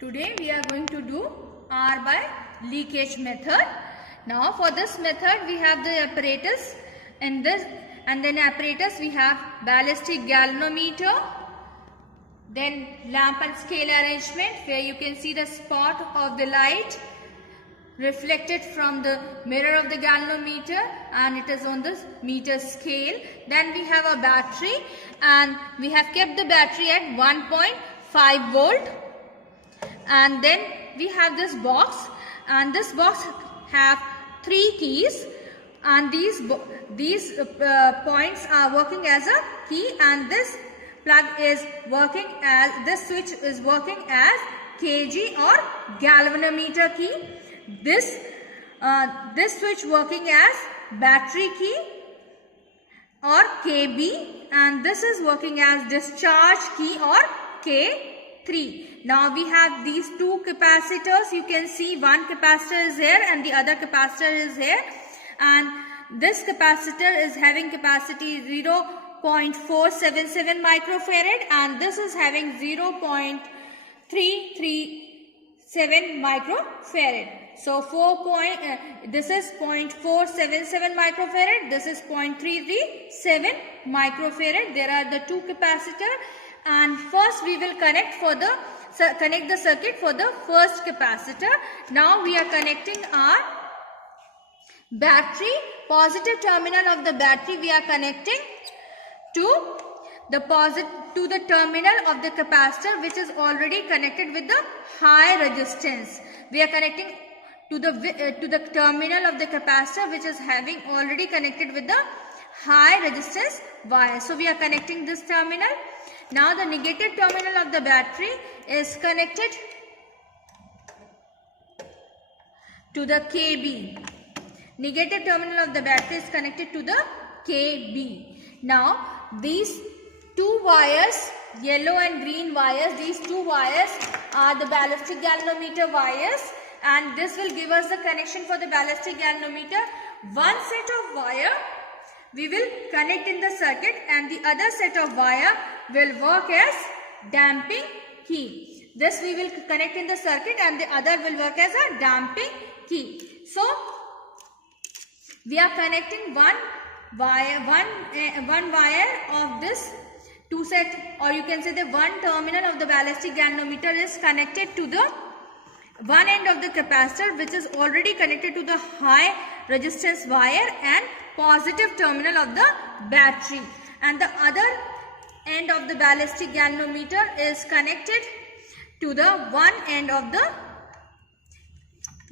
Today we are going to do R by leakage method. Now for this method we have the apparatus, and then apparatus we have ballistic galvanometer, then lamp and scale arrangement where you can see the spot of the light reflected from the mirror of the galvanometer and it is on the meter scale. Then we have a battery and we have kept the battery at 1.5 volt. And then we have this box, and this box have 3 keys, and these points are working as a key, and this plug is working as, this switch is working as kg or galvanometer key. This switch working as battery key or kb, and this is working as discharge key or k3. Now we have these 2 capacitors. You can see one capacitor is here and the other capacitor is here, and this capacitor is having capacity 0.477 microfarad and this is having 0.337 microfarad. So this is 0.477 microfarad, this is 0.337 microfarad. There are the 2 capacitors, and first we will connect the circuit for the first capacitor. Now we are connecting our battery. Positive terminal of the battery we are connecting to the terminal of the capacitor which is already connected with the high resistance. We are connecting to the terminal of the capacitor which is having already connected with the high resistance wire. So we are connecting this terminal. Now the negative terminal of the battery is connected to the KB. Negative terminal of the battery is connected to the KB. Now these 2 wires, yellow and green wires, these 2 wires are the ballistic galvanometer wires, and this will give us the connection for the ballistic galvanometer. One set of wire we will connect in the circuit and the other set of wire will work as damping key. This we will connect in the circuit and the other will work as a damping key. So we are connecting one wire of this 2 set, or you can say the one terminal of the ballistic galvanometer is connected to the one end of the capacitor which is already connected to the high resistance wire and positive terminal of the battery, and the other end of the ballistic galvanometer is connected to the one end of the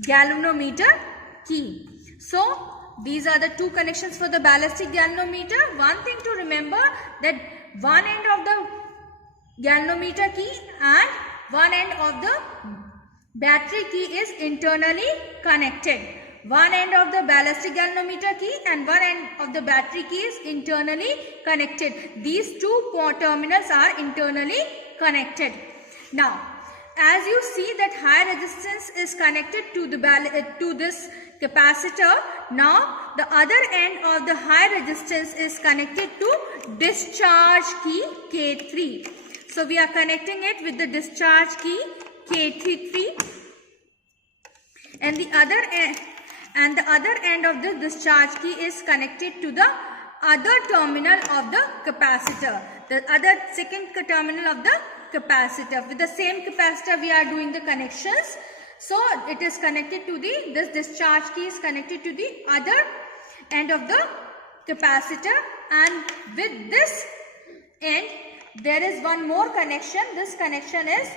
galvanometer key. So these are the 2 connections for the ballistic galvanometer. One thing to remember, that one end of the galvanometer key and one end of the battery key is internally connected. One end of the ballistic galvanometer key and one end of the battery key is internally connected. These 2 terminals are internally connected. Now, as you see that high resistance is connected to this capacitor, now the other end of the high resistance is connected to discharge key K3. So we are connecting it with the discharge key K3, and the other end of the discharge key is connected to the other terminal of the capacitor, the other second terminal of the capacitor. With the same capacitor we are doing the connections. So it is connected to this discharge key is connected to the other end of the capacitor, and with this end there is one more connection. This connection is,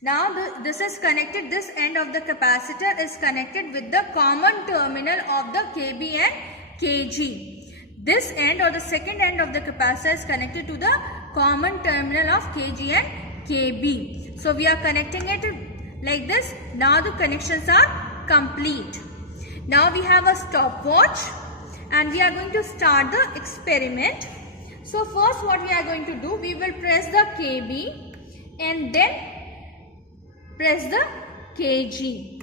now this is connected, this end of the capacitor is connected with the common terminal of the KB and KG. This end or the second end of the capacitor is connected to the common terminal of KG and KB. So we are connecting it like this. Now the connections are complete. Now we have a stopwatch and we are going to start the experiment. So first what we are going to do, we will press the KB and then press the KG,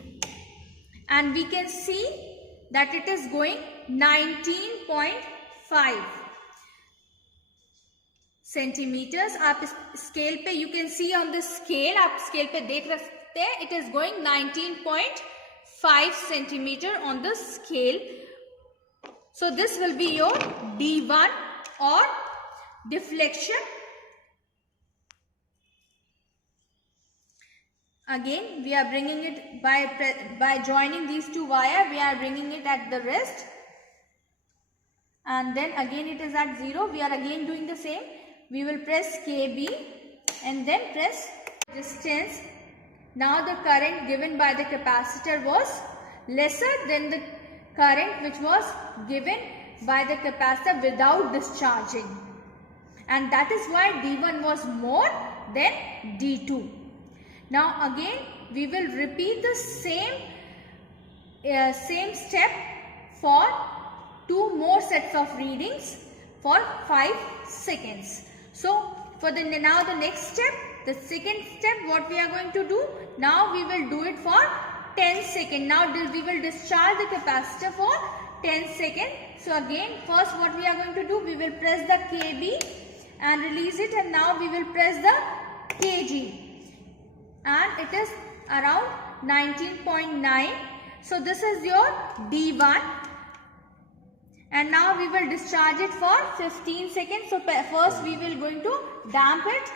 and we can see that it is going 19.5. Centimetres. आप इस scale पे, you can see on the scale, आप scale पे देख सकते हैं, it is going 19.5 centimetre on the scale. So this will be your D1 or deflection. Again we are bringing it by joining these two wires, we are bringing it at the rest, and then again it is at 0. We are again doing the same. We will press KB and then press resistance. Now the current given by the capacitor was lesser than the current which was given by the capacitor without discharging, and that is why D1 was more than D2. Now again we will repeat the same step for 2 more sets of readings for 5 seconds. So for the next step, the second step, what we are going to do, now we will do it for 10 seconds. Now we will discharge the capacitor for 10 seconds. So again, first what we are going to do, we will press the KB and release it, and now we will press the KG, and it is around 19.9. So this is your D1, and now we will discharge it for 15 seconds. So first we will going to damp it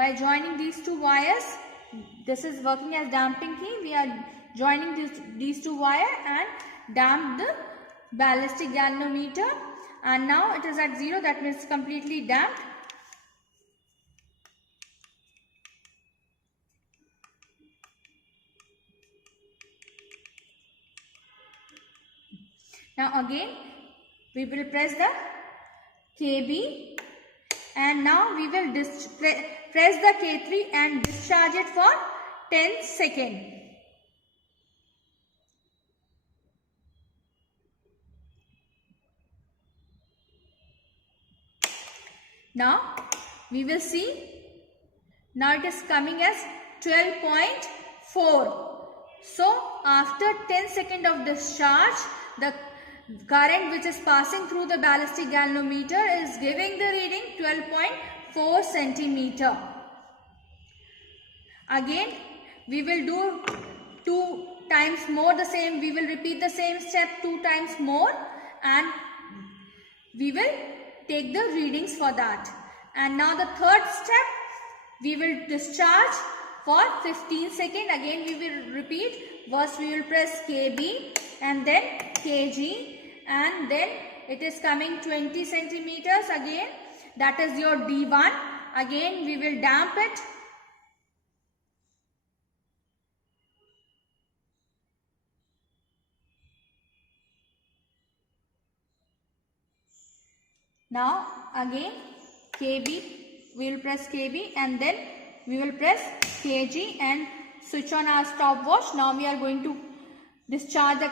by joining these two wires. This is working as damping key. We are joining these two wires and damp the ballistic galvanometer, and now it is at 0, that means completely damped. Now again we will press the KB, and now we will press the K3 and discharge it for 10 seconds. Now we will see, now it is coming as 12.4. So after 10 seconds of discharge, the current which is passing through the ballistic galvanometer is giving the reading 12.4 centimeter. Again we will do 2 times more the same. We will repeat the same step 2 times more, and we will take the readings for that. And now the third step, we will discharge for 15 seconds. Again we will repeat. First we will press KB and then KG, and then it is coming 20 centimeters again, that is your D1. Again we will damp it. Now again KB, we will press KB and then we will press KG and switch on our stopwatch. Now we are going to discharge the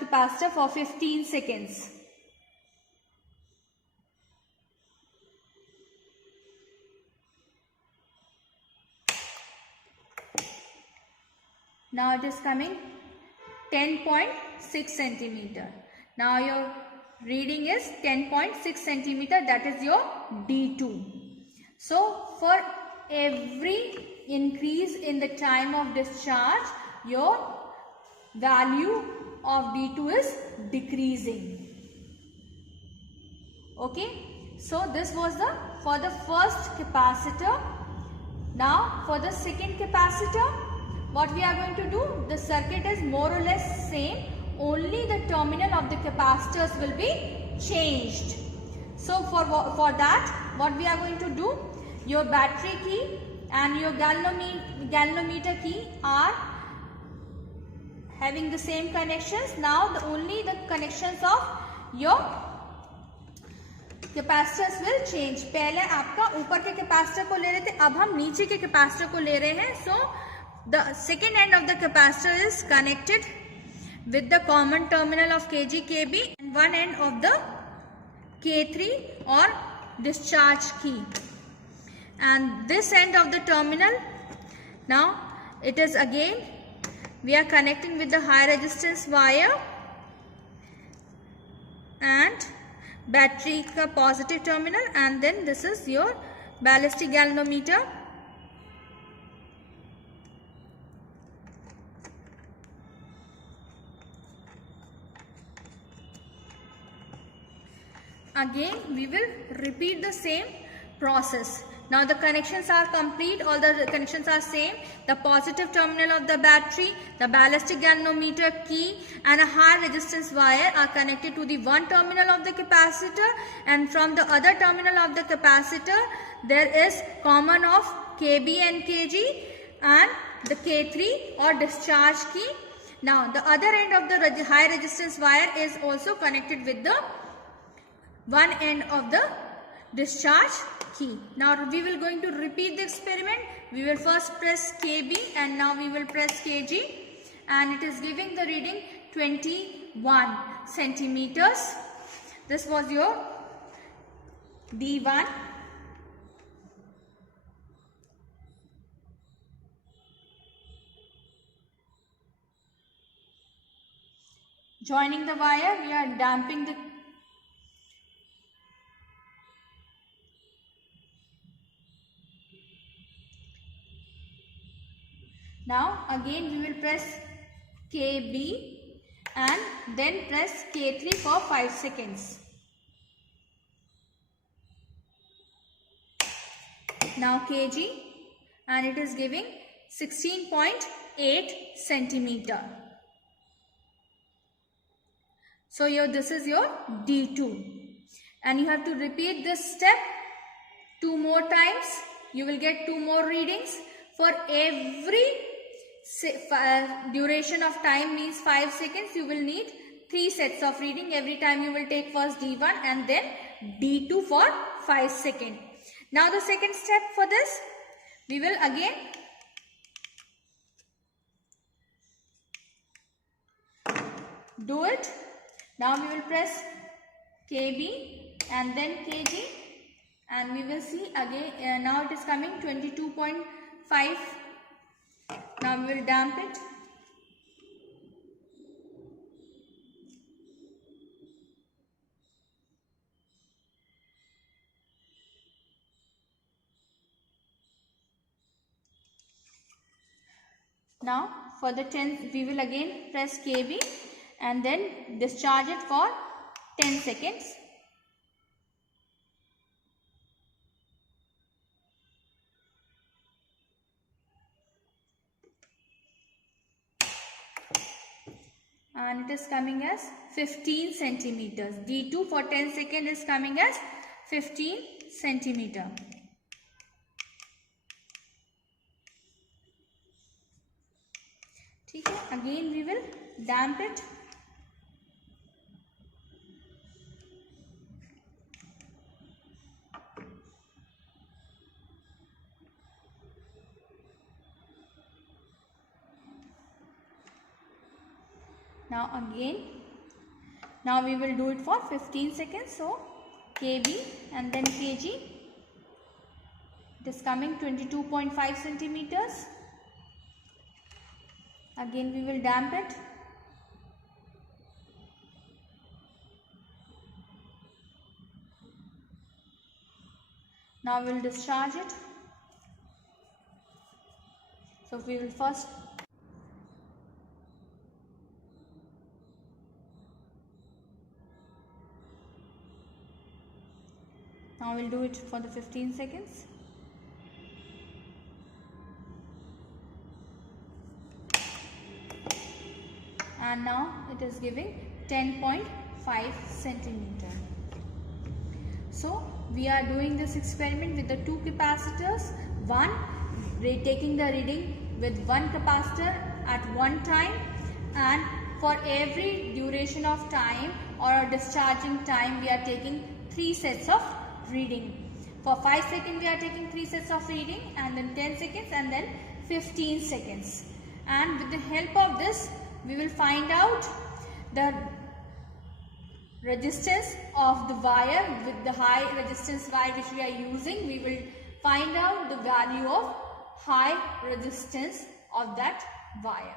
capacitor for 15 seconds. Now it is coming 10.6 centimeter. Now your reading is 10.6 centimeter, that is your D2. So for every increase in the time of discharge, your value of D2 is decreasing. Okay, so this was for the first capacitor. Now for the second capacitor, what we are going to do, the circuit is more or less same, only the terminal of the capacitors will be changed. So for that, what we are going to do, your battery key and your galvanometer key are having the same connections. Now only the connections of your capacitors will change. पहले आपका ऊपर के capacitor को ले रहे थे, अब हम नीचे के कैपेसिटर को ले रहे हैं. So the second end of the capacitor is connected with the common terminal of KG KB and one end of the K3 or discharge key, and this end of the terminal, now it is again we are connecting with the high resistance wire, and battery का positive terminal, and then this is your ballistic galvanometer. Again we will repeat the same process. Now the connections are complete, all the connections are same. The positive terminal of the battery, the ballistic galvanometer key and a high resistance wire are connected to the one terminal of the capacitor, and from the other terminal of the capacitor there is common of KB and KG and the K3 or discharge key. Now the other end of the high resistance wire is also connected with the one end of the discharge key. Now we will going to repeat the experiment. We will first press KB and now we will press KG, and it is giving the reading 21 centimeters. This was your D1. Joining the wire, we are damping the Now again we will press KB and then press K3 for 5 seconds. Now KG, and it is giving 16.8 centimeter. So this is your D2, and you have to repeat this step 2 more times. You will get 2 more readings. For every duration of time, means 5 seconds, you will need 3 sets of reading. Every time you will take first D1 and then D2 for 5 seconds. Now the second step for this, we will again do it. Now we will press KB and then KG, and we will see again, now it is coming 22.5. Now we will damp it. Now for the 10, we will again press KB and then discharge it for 10 seconds. And it is coming as 15 centimeters. D2 for 10 seconds is coming as 15 centimeter. Okay, again we will damp it. Now we will do it for 15 seconds. So KB and then KG. It is coming 22.5 centimeters. Again we will damp it. Now we will discharge it. So we will first Now we'll do it for the 15 seconds. And now it is giving 10.5 centimeter. So we are doing this experiment with the 2 capacitors. One, taking the reading with one capacitor at one time, and for every duration of time or discharging time we are taking 3 sets of reading. For 5 seconds we are taking 3 sets of reading, and then 10 seconds and then 15 seconds. And with the help of this we will find out the resistance of the wire. With the high resistance wire which we are using, we will find out the value of high resistance of that wire.